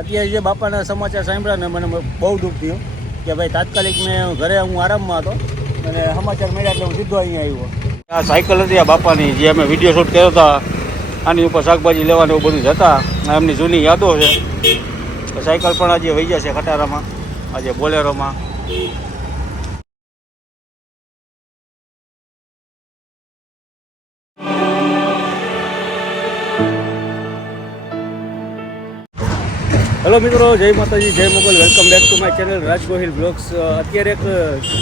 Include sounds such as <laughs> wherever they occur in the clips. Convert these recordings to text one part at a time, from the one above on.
અત્યારે જે બાપાના સમાચાર સાંભળ્યા ને મને બહુ દુઃખ થયું કે ભાઈ તાત્કાલિક મેં ઘરે હું આરામમાં હતો અને સમાચાર મળ્યા એટલે હું સીધો અહીંયા આવ્યો. આ સાયકલ હતી આ બાપાની, જે અમે વીડિયો શૂટ કર્યો હતા આની ઉપર શાકભાજી લેવાને એવું બધું જતા એમની જૂની યાદો છે. સાયકલ પણ આજે વહી જશે ખટારામાં, આજે બોલેરોમાં. હેલો મિત્રો, જય માતાજી, જય Mogal. Welcome back to my channel Raj Gohil blogs. અત્યારે એક,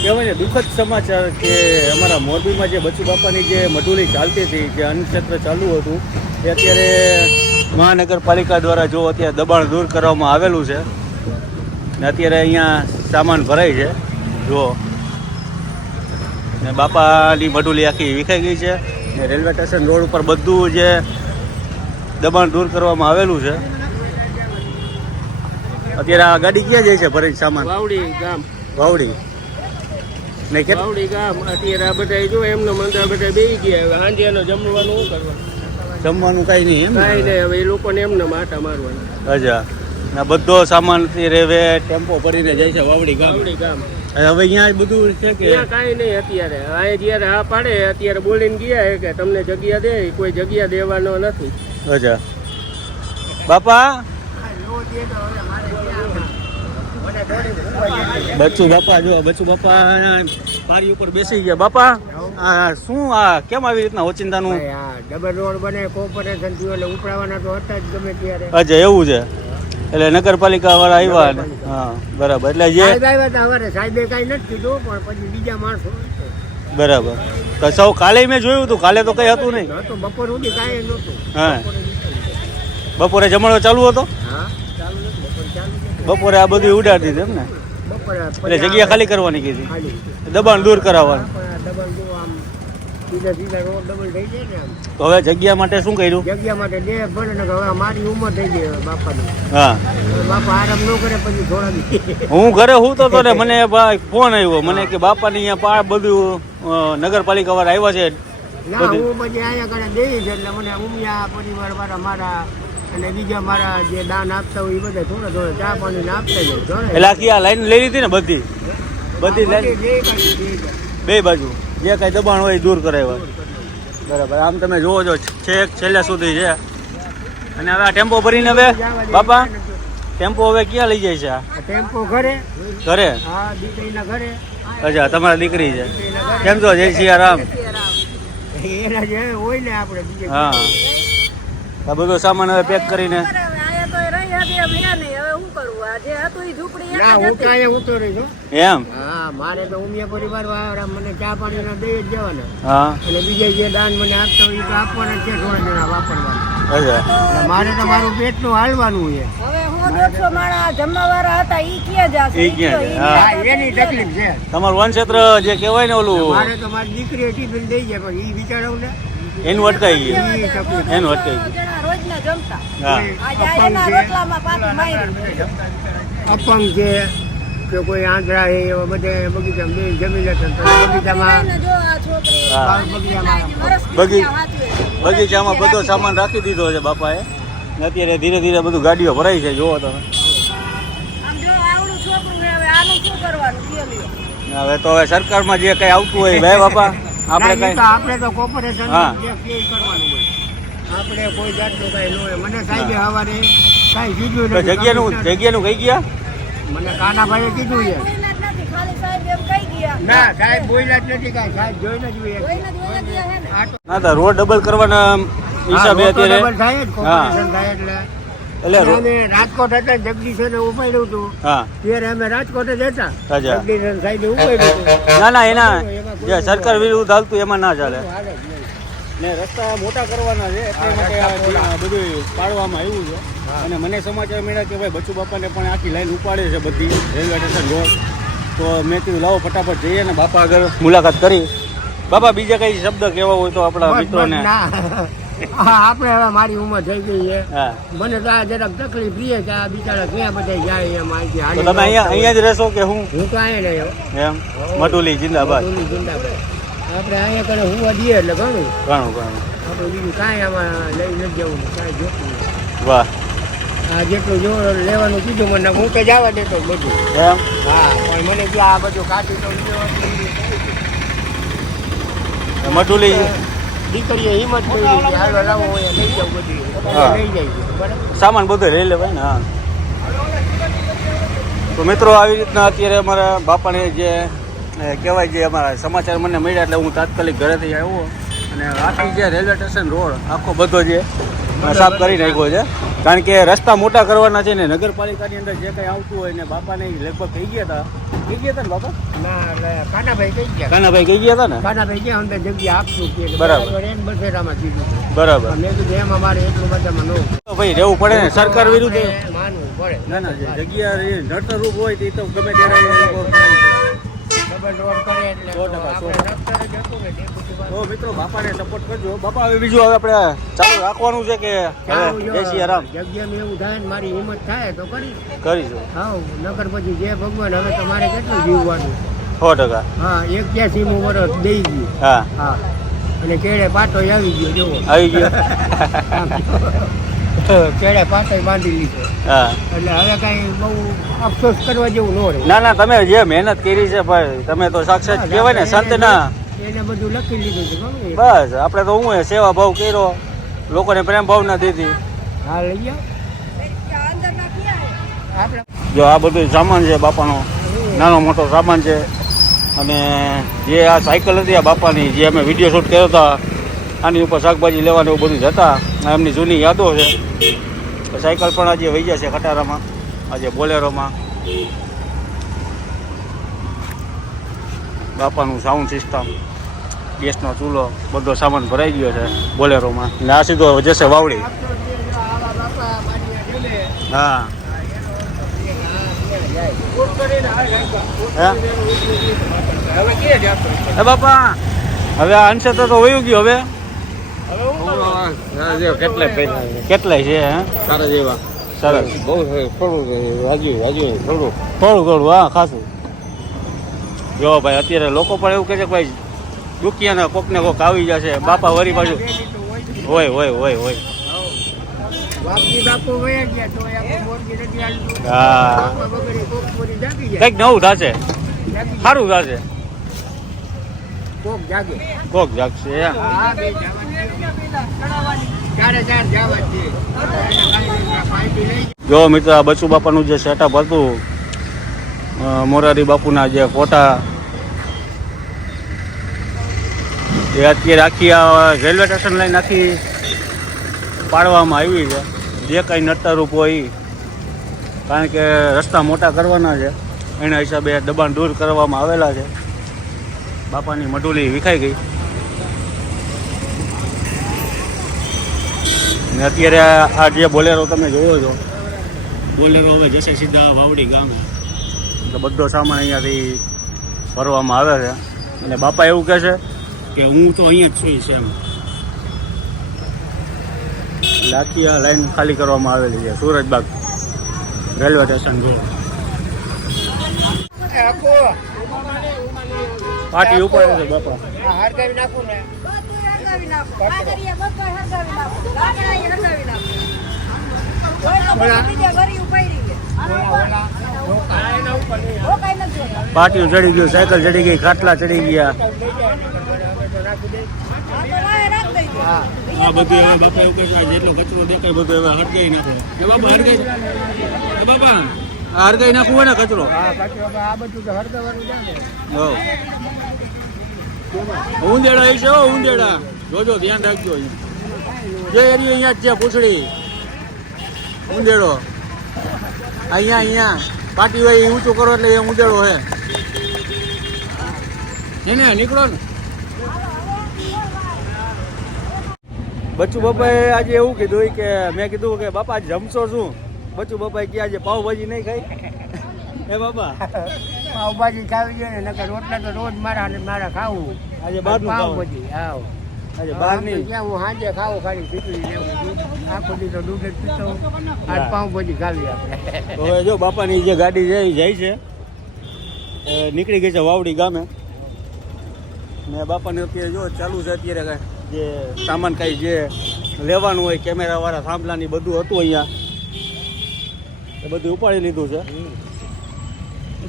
કહેવાય ને, દુઃખદ સમાચાર કે અમારા મોરબીમાં જે બચુ બાપાની જે મઢુલી ચાલતી હતી, જે અન્નક્ષેત્ર ચાલુ હતું, એ અત્યારે મહાનગરપાલિકા દ્વારા જો અત્યારે દબાણ દૂર કરવામાં આવેલું છે, ને અત્યારે અહીંયા સામાન ભરાય છે, જુઓ. ને બાપાની મઢુલી આખી વિખાઈ ગઈ છે, ને રેલવે સ્ટેશન રોડ ઉપર બધું જે દબાણ દૂર કરવામાં આવેલું છે. અત્યારે આ ગાડી ક્યાં જાય છે ભરી સામાન? વાવડી ગામ. વાવડી. ને કે વાવડી ગામ. અત્યારે આ બધા જો એમને મંદા બધા બેસી ગયા. હવે એનો જમવાનું શું કરવાનું? જમવાનું કાંઈ નહીં એમ કાંઈ નહીં હવે એ લોકોને એમને માટા મારવાના. અચ્છા. ને બધો સામાન હવે ટેમ્પો ભરીને જાય છે વાવડી ગામ. વાવડી ગામ. હવે અહીંયા બધું છે કે? કાંઈ નહીં અત્યારે. આ જ્યારે હા પાડે અત્યારે બોલીને ગયા કે તમને જગ્યા દે કોઈ જગ્યા દેવાનો નથી. અચ્છા. બાપા? બચ્ચુ બાપા જો બચ્ચુ બાપા મારી ઉપર બેસી ગયા. બાપા આ શું આ કેમ આવી રીતના ઓચિંતાનું? ડબલ રોડ બને કોર્પોરેશન થયું એટલે ઉપડાવાના તો હતા જ ગમે ત્યારે. અચ્છા એવું છે? એટલે નગરપાલિકા વાળા આવ્યા ને? હા બરાબર. એટલે જે આવ્યા હતા હવે સાહેબે કાંઈ નથી કીધું પણ પછી બીજા માણસો બરાબર. તો સૌ કાલે મેં જોયું હતું કાલે તો કઈ હતું નહીં. બપોર સુધી કાંઈ નહોતું. હા. બપોરે જમણો ચાલુ હતો? હા ચાલુ નથી બપોર ચાલુ નથી. બપોરે આ બધું ઉડાડી દીધું એમ ને એટલે જગ્યા ખાલી કરવાની કીધી. દબાણ દૂર કરાવવાનું. હવે જગ્યા માટે શું કર્યું? જગ્યા માટે દે ભલે હવે મારી ઉંમર થઈ ગઈ બાપાની. હા. બાપા આરામ ન કરે પછી થોડા હું ઘરે હું તો તો ને મને ભાઈ ફોન આવ્યો. મને કે બાપાની અહીંયા પા બધું નગરપાલિકા વાળા આવ્યા છે. ના. હું પછી આયા ઘરે દઈ છે એટલે મને ઉમિયા પરિવાર વાળા મારા અને બીજા મારા જે દાન આપતા હોય એ બધા થોડા થોડા ચા પાણી ને આપતા જાય એટલે આખી આ લાઈન લઈ લીધી ને બધી? બધી લાઈન. બે બાજુ જે કાંઈ દબાણ હોય દૂર કરાવ્યા બરાબર આમ તમે જોવો છો છેક છેલ્લા સુધી છે. અને હવે આ ટેમ્પો ભરીને હવે બાપા ટેમ્પો હવે ક્યાં લઈ જાય છે આ? ટેમ્પો ઘરે? ઘરે? હા દીકરીના ઘરે. અચ્છા તમારા દીકરી છે. કેમ છો જય સિયારામ? એના જે હોય ને આપણે હા. આ બધો સામાન હવે પેક કરીને. ના હું કાંઈ ઉતો રહી છું એમ? હા મારે તો ઉમિયા પરિવાર વાળા મને ચા પાણી ના દઈ જ જવાના. હા. અને બીજા જે દાન મને આપતા હોય એ તો આપવાના છે થોડા જણા વાપરવાના. મારે તો મારું પેટનું હાલવાનું છે. હવે હું દોઢસો હતા ઈ ક્યાં જાશે? ઈ ક્યાં ઈ જાય? હા. હા, એની તકલીફ છે. તમારું વનક્ષેત્ર જે કેવાય ને ઓલું મારે તો મારી દીકરી ટિફિન દઈ જાય પણ એ વિચારવું ને. એનું અટકાઈ ગયું. એનું અટકાઈ માર્યું. અપંગ છે કે કોઈ આંધળા છે એવા બધે બગીચામાં જમી લેતા બગીચામાં બગીચામાં બધો સામાન રાખી દીધો છે બાપાએ. અત્યારે ધીરે ધીરે બધું ગાડીઓ ભરાઈ છે જુઓ તમે. આમ જો આવડું છોકરું છે, હવે આનું શું કરવાનું કયો લ્યો? ને હવે તો હવે સરકારમાં જે કઈ આવતું હોય ભાઈ બાપા. આપણે આપણે તો કોર્પોરેશન હા. કરવાનું હોય. આપણે કોઈ જાતનું કઈ ન હોય. મને સાહેબ હવારે કઈ કીધું નથી. જગ્યાનું જગ્યાનું કઈ ગયા? મને કાનાભાઈએ કીધું છે. રોડ ડબલ કરવાના હિસાબે તો અત્યારે એટલે અમે રાજકોટ હતા જગદીશને ઉપાડ્યું હતું. હા. ત્યારે અમે રાજકોટ જ હતા. જગદીશન સાહેબે ઉપાડ્યું ના ના એના જે સરકાર વિરુદ્ધ હાલતું એમાં ના ચાલે. ને રસ્તા મોટા કરવાના છે એટલે માટે. બધું પાડવામાં આવ્યું છે. અને મને સમાચાર મળ્યા કે ભાઈ બચુ બાપાને પણ આખી લાઈન ઉપાડે છે બધી રેલવે સ્ટેશન રોડ. તો મેં કીધું લાવો ફટાફટ જઈએ ને બાપા આગળ મુલાકાત કરી. બાપા બીજા કઈ શબ્દ કહેવા હોય તો આપણા મિત્રોને? હા, આપણે હવે મારી ઉંમર થઈ ગઈ છે. મને તો આ જરાક તકલીફ રહી કે આ બિચારા ક્યાં બધા જાય એમ હાલી તમે અહીંયા અહીંયા જ રહેશો કે હું? હું તો અહીંયા રહ્યો. એમ? મટુલી જિંદાબાદ. ધોની જિંદાબાદ. આપણે અહીંયા કણે હું દઈએ એટલે ઘણું. ઘણું ઘણું. આપણે બીજું કાંઈ આમાં લઈ નથી જવું કાંઈ જોતું વાહ. આ જેટલું જો લેવાનું કીધું મને હું તો જવા દેતો બધું. એમ? હા પણ મને જો આ બધું કાચું તો મઢુલી દીકરીએ હિંમત સામાન બધું. લઈ જાય છે બરાબર? સામાન બધો લઈ લેવાય ને હા. તો મિત્રો આવી રીતના અત્યારે અમારા બાપાને જે એ, કહેવાય જે અમારા સમાચાર મને મળ્યા એટલે હું તાત્કાલિક ઘરેથી આવ્યો. અને આખી જે રેલવે સ્ટેશન રોડ આખો બધો જે સાફ કરી નાખ્યો છે. કારણ કે રસ્તા મોટા કરવાના છે ને નગરપાલિકાની અંદર જે કંઈ આવતું હોય ને બાપાને લગભગ કહી ગયા હતા કહી ગયા હતા ને બાપા? કાનાભાઈ કઈ ગયા. કાનાભાઈ કહી ગયા હતા ને? કાનાભાઈ ગયા અંદર જગ્યા આપશું કે બરાબર. એમ બસેરામાં કીધું બરાબર. મેં કીધું એમાં મારે એટલું બધામાં ન ભાઈ રહેવું પડે ને સરકાર વિરુદ્ધ? માનવું પડે. ના ના જગ્યા એ નડતરરૂપ હોય તે તો ગમે ત્યારે તો મિત્રો બાપાને સપોર્ટ કરજો. બાપા હવે બીજું હવે આપણે ચાલુ રાખવાનું છે કે જય રામ જગ્યામાં એવું થાય ને મારી હિંમત થાય તો કરી. કરીશું. હા નકર પછી જે ભગવાન હવે તમારે કેટલું જીવવાનું? સો ટકા. હા એક ક્યાં સીમું વરસ દઈ ગયું. હા. હા. અને કેળે પાટો આવી ગયો જોવો આવી ગયો. <laughs> કેળે પાટો બાંધી લીધો. હા. એટલે હવે કાંઈ બહુ અફસોસ કરવા જેવું ન રહે. ના ના તમે જે મહેનત કરી છે ભાઈ તમે તો સાક્ષાત કહેવાય ને સંતના એને બધું લખી લીધું છે બસ આપણે તો હું સેવા ભાવ કર્યો. લોકોને પ્રેમ ભાવના દીધી. હા લઈ જાઓ. ના ક્યાં જો આ બધું સામાન છે બાપાનો. નાનો મોટો સામાન છે. અને જે આ સાયકલ હતી આ બાપાની જે અમે વીડિયો શૂટ કર્યો હતા આની ઉપર શાકભાજી લેવાનું એવું બધું જતા એમની જૂની યાદો છે. સાયકલ પણ આજે વહી છે ખટારામાં. આજે બોલેરોમાં. બાપાનું સાઉન્ડ સિસ્ટમ ગેસનો ચૂલો બધો સામાન ભરાઈ ગયો છે બોલેરોમાં. ને આ સીધો જશે વાવડી. હા. બાપા હવે આ અંશે તો વયું ગયું હવે. કેટલાય કેટલાય છે? હે? સારા જેવા. સરસ. બહુ થોડું રાજુ રાજુ થોડું. થોડું થોડું હા ખાસું. જો ભાઈ અત્યારે લોકો પણ એવું કહે છે કે ભાઈ દુખિયાના કોક ને કોક આવી જશે બાપા વરી બાજુ હોય હોય હોય હોય. હા. કંઈક નવું થશે. સારું થશે. કોક જાગે? કોક જાગશે હા બે જ મિત્ર બચુ બાપાનું જે સેટઅપ હતું મોરારી બાપુના જે ફોટા એ અત્યારે આખી આ રેલવે સ્ટેશન લાઈન આખી પાડવામાં આવી છે. જે કંઈ નટરૂપ હોય. કારણ કે રસ્તા મોટા કરવાના છે. એના હિસાબે દબાણ દૂર કરવામાં આવેલા છે. બાપાની મઢુલી વિખાઈ ગઈ. ને અત્યારે આ જે બોલેરો તમે જોયો છો? બોલેરો હવે જશે સીધા વાવડી ગામે. તો બધો સામાન અહીંયાથી ભરવામાં આવે છે. અને બાપા એવું કહે છે કે હું તો અહીંયા જ છું એમ. લાખી આ લાઈન ખાલી કરવામાં આવેલી છે સુરજબાગ રેલવે સ્ટેશન જો આખો. પાટી ઉપર છે બાપા. હરગાવી નાખું ને. પાટીઓ ચડી ગયું સાયકલ ચડી ગઈ ખાટલા ચડી ગયા. આ બધું હવે બાપા એવું કહે જેટલો કચરો દેખાય બધું હવે હરગાઈ નાખે. એ બાપા હરગાઈ બાપા હરગાઈ નાખવું હોય ને કચરો? હા બાકી આ બધું તો હરગાવાનું હો. ઉંદેડા છે ઉંદેડા જોજો, ધ્યાન રાખજો જે એરિયો અહીંયા જ છે, પૂછડી. ઉંદેડો અહીંયા અહીંયા. પાટી હોય ઊંચું કરો એટલે એ ઉંદેડો હે. એને નીકળો ને. બચ્ચુ બાપાએ આજે એવું કીધું કે, મેં કીધું કે, બાપા જમશો શું? બચ્ચુ બાપાએ કે આજે પાવભાજી નહીં ખાઈ. <laughs> એ બાપા? પાવભાજી ખાવી જોઈએ ને નકર રોટલા તો રોજ મારા અને મારા ખાવું. આજે બહારનું. પાવભાજી આવ. આજે બહારની ક્યાં હું સાંજે ખાવું ખાલી ખીચડી લેવું આખો દી તો દૂધ જ પીતો આજ. પાવભાજી ખાવી આપણે. હવે જો બાપાની જે ગાડી જાય જાય છે એ નીકળી ગઈ છે વાવડી ગામે. ને બાપાને અત્યારે જો ચાલુ છે અત્યારે કાંઈ જે સામાન કાંઈ જે લેવાનું હોય કેમેરાવાળા થાંભલાની બધું હતું અહીંયા. એ બધું ઉપાડી લીધું છે.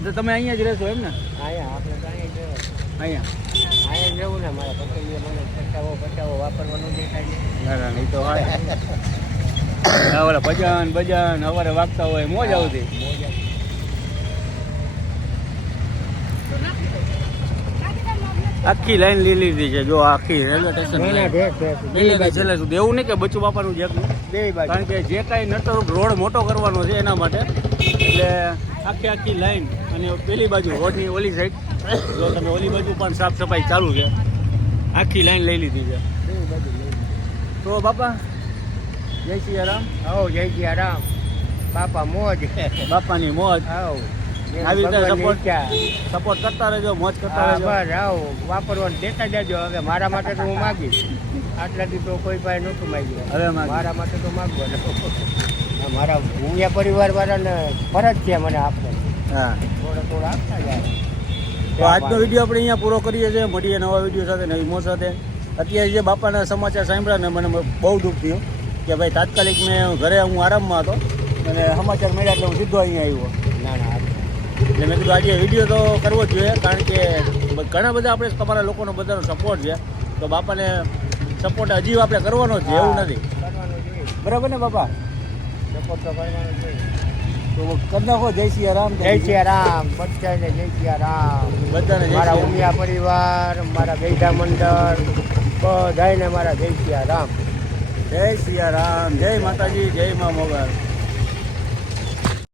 તો તમે અહીંયા જ રહેશો એમ ને? અહીંયા આપણે તો અહીંયા અહીંયા. અહીંયા જ રહેવું ને મારા પટેલીએ મને પચાવો પચાવો વાપરવાનું દેખાય છે. ના તો ઓલા ભજન ભજન અવારે વાગતા હોય મોજ આવતી. આખી લાઈન લીલી લીધી છે જો આખી રેલવે સ્ટેશન. છેલ્લે સુધી એવું નહીં કે બચુ બાપાનું જ કારણ કે જે કાંઈ નટો રોડ મોટો કરવાનો છે એના માટે એટલે આખી આખી લાઈન. અને પેલી બાજુ રોડની ઓલી સાઈડ જો તમે ઓલી બાજુ પણ સાફ સફાઈ ચાલુ છે. આખી લાઈન લઈ લીધી છે. તો બાપા જય શ્રી રામ. આવો જય શ્રી રામ. બાપા મોજ. બાપાની મોજ. આવો. આવી રીતે સપોર્ટ સપોર્ટ કરતા રહેજો મોજ કરતા હા, રહેજો. બસ આવો. વાપરવાનું દેતા જજો. હવે મારા માટે તો હું માગીશ. આટલાથી તો કોઈ પાસે નહોતું માગ્યું. હવે. મારા માટે તો માગવાનું. હા, મારા ભૂમિયા પરિવાર વાળાને ફરજ છે મને આપે હા. તો આજનો વીડિયો આપણે અહીંયા પૂરો કરીએ છીએ. મળીએ નવા વીડિયો સાથે નવી મો સાથે. અત્યારે જે બાપાના સમાચાર સાંભળ્યા ને મને બહુ દુઃખ થયું કે ભાઈ તાત્કાલિક મેં ઘરે હું આરામમાં હતો અને સમાચાર મળ્યા એટલે હું સીધો અહીંયા આવ્યો. ના ના એટલે મેં કીધું આજે વીડિયો તો કરવો જ જોઈએ કારણ કે ઘણા બધા આપણે તમારા લોકોનો બધાનો સપોર્ટ છે. તો બાપાને સપોર્ટ હજી આપણે કરવાનો જ છે એવું નથી. બરાબર ને બાપા? સપોર્ટ તો કરવાનો જોઈએ તો કરી નાખો જય સિયા રામ જય શ્રી રામ. બધાને જય શ્રી રામ. બધાને મારા ઉમિયા પરિવાર મારા ગૈડા મંડળ બધાને મારા જય રામ. જય શ્રી રામ. જય માતાજી જય મા મોગલ.